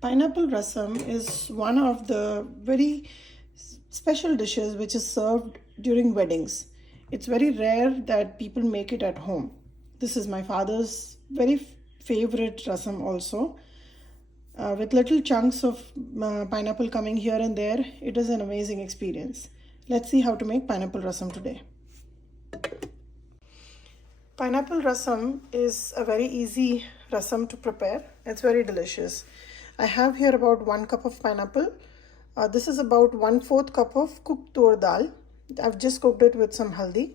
Pineapple rasam is one of the very special dishes which is served during weddings. It's very rare that people make it at home. This is my father's very favorite rasam also. With little chunks of pineapple coming here and there, it is an amazing experience. Let's see how to make pineapple rasam today. Pineapple rasam is a very easy rasam to prepare. It's very delicious. I have here about 1 cup of pineapple. This is about 1/4 cup of cooked tur dal. I've just cooked it with some haldi,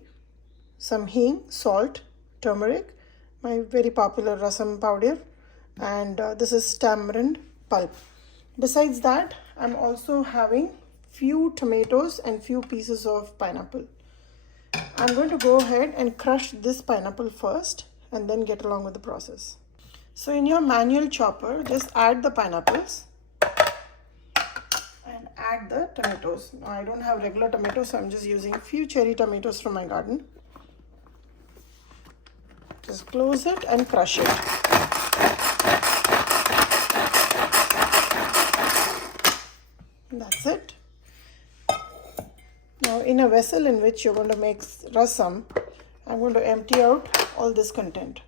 some hing, salt, turmeric, my very popular rasam powder, and this is tamarind pulp. Besides that, I'm also having few tomatoes and few pieces of pineapple. I'm going to go ahead and crush this pineapple first and then get along with the process. So in your manual chopper, just add the pineapples and add the tomatoes. Now I don't have regular tomatoes, so I'm just using a few cherry tomatoes from my garden. Just close it and crush it. That's it. Now in a vessel in which you're going to make rasam, I'm going to empty out all this content.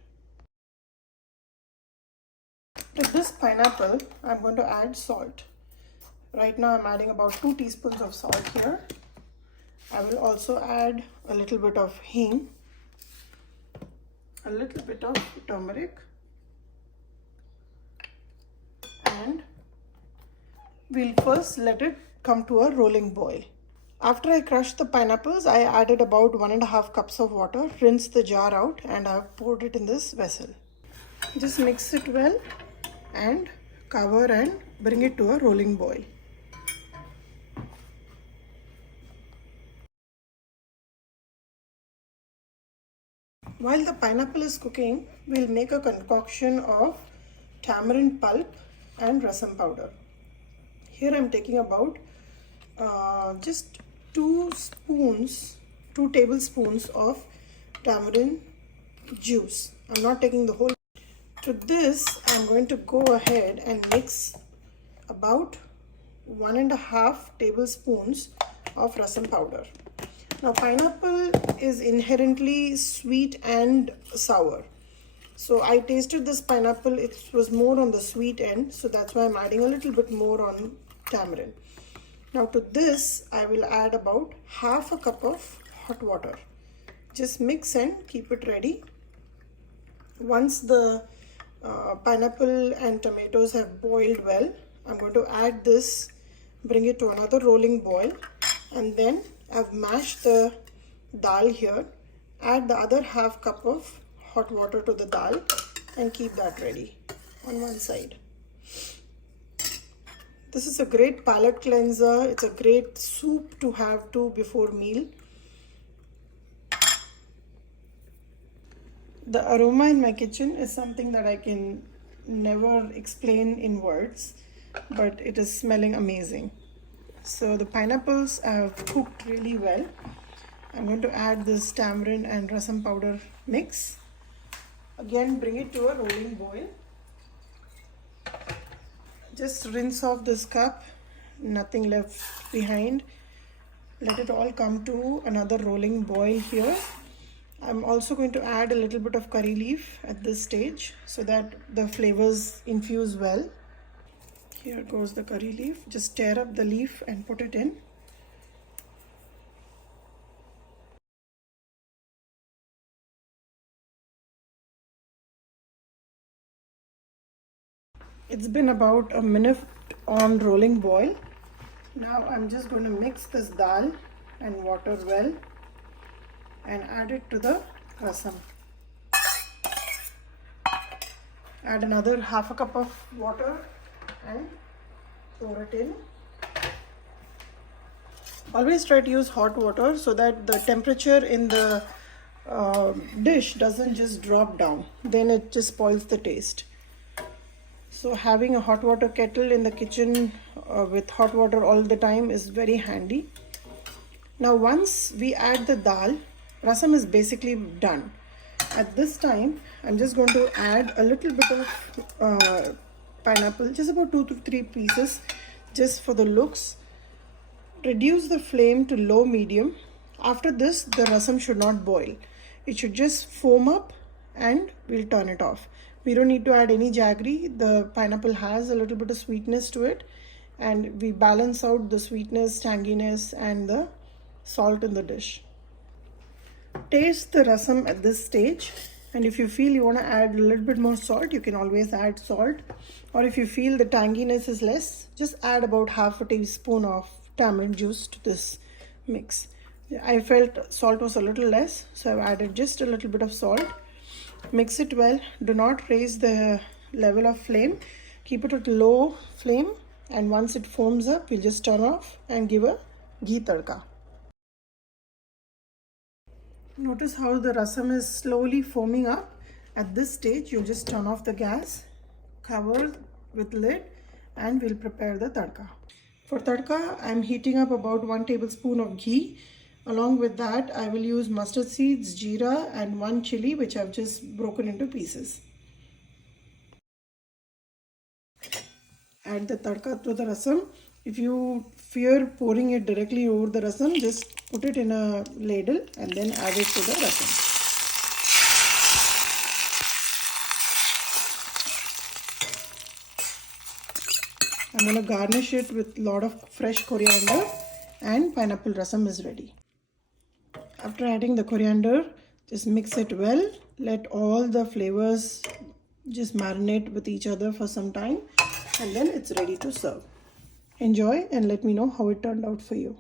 To this pineapple, I'm going to add salt. Right now I'm adding about 2 teaspoons of salt here. I will also add a little bit of hing, a little bit of turmeric, and we'll first let it come to a rolling boil. After I crushed the pineapples, I added about 1.5 cups of water, rinsed the jar out, and I've poured it in this vessel. Just mix it well and cover and bring it to a rolling boil. While the pineapple is cooking, we'll make a concoction of tamarind pulp and rasam powder. Here I'm taking about just 2 tablespoons of tamarind juice. I'm not taking the whole. To this, I'm going to go ahead and mix about 1.5 tablespoons of rasam powder. Now pineapple is inherently sweet and sour. So I tasted this pineapple, it was more on the sweet end, so that's why I'm adding a little bit more on tamarind. Now to this, I will add about 1/2 cup of hot water. Just mix and keep it ready. Once the pineapple and tomatoes have boiled well, I'm going to add this, bring it to another rolling boil, and then I've mashed the dal here. Add the other 1/2 cup of hot water to the dal and keep that ready on one side. This is a great palate cleanser. It's a great soup to have too before meal. The aroma in my kitchen is something that I can never explain in words, but it is smelling amazing. So the pineapples have cooked really well. I'm going to add this tamarind and rasam powder mix. Again, bring it to a rolling boil. Just rinse off this cup, nothing left behind. Let it all come to another rolling boil here. I'm also going to add a little bit of curry leaf at this stage so that the flavors infuse well. Here goes the curry leaf. Just tear up the leaf and put it in. It's been about a minute on rolling boil. Now I'm just going to mix this dal and water well and add it to the rasam. Add another 1/2 cup of water and pour it in. Always try to use hot water so that the temperature in the dish doesn't just drop down. Then it just spoils the taste. So having a hot water kettle in the kitchen with hot water all the time is very handy. Now once we add the dal, rasam is basically done. At this time, I'm just going to add a little bit of pineapple, just about 2 to 3 pieces, just for the looks. Reduce the flame to low medium. After this, the rasam should not boil. It should just foam up and we'll turn it off. We don't need to add any jaggery. The pineapple has a little bit of sweetness to it, and we balance out the sweetness, tanginess, and the salt in the dish. Taste the rasam at this stage, and if you feel you want to add a little bit more salt, you can always add salt. Or if you feel the tanginess is less, just add about half a teaspoon of tamarind juice to this mix. I felt salt was a little less, so I've added just a little bit of salt. Mix it well. Do not raise the level of flame. Keep it at low flame, and once it foams up, we'll just turn off and give a ghee tadka. Notice how the rasam is slowly foaming up. At this stage, you'll just turn off the gas, cover with lid, and we'll prepare the tadka. For tadka, I'm heating up about 1 tablespoon of ghee. Along with that, I will use mustard seeds, jeera, and 1 chili, which I've just broken into pieces. Add the tadka to the rasam. If you fear pouring it directly over the rasam, just put it in a ladle and then add it to the rasam. I'm going to garnish it with a lot of fresh coriander, and pineapple rasam is ready. After adding the coriander, just mix it well. Let all the flavors just marinate with each other for some time, and then it's ready to serve. Enjoy and let me know how it turned out for you.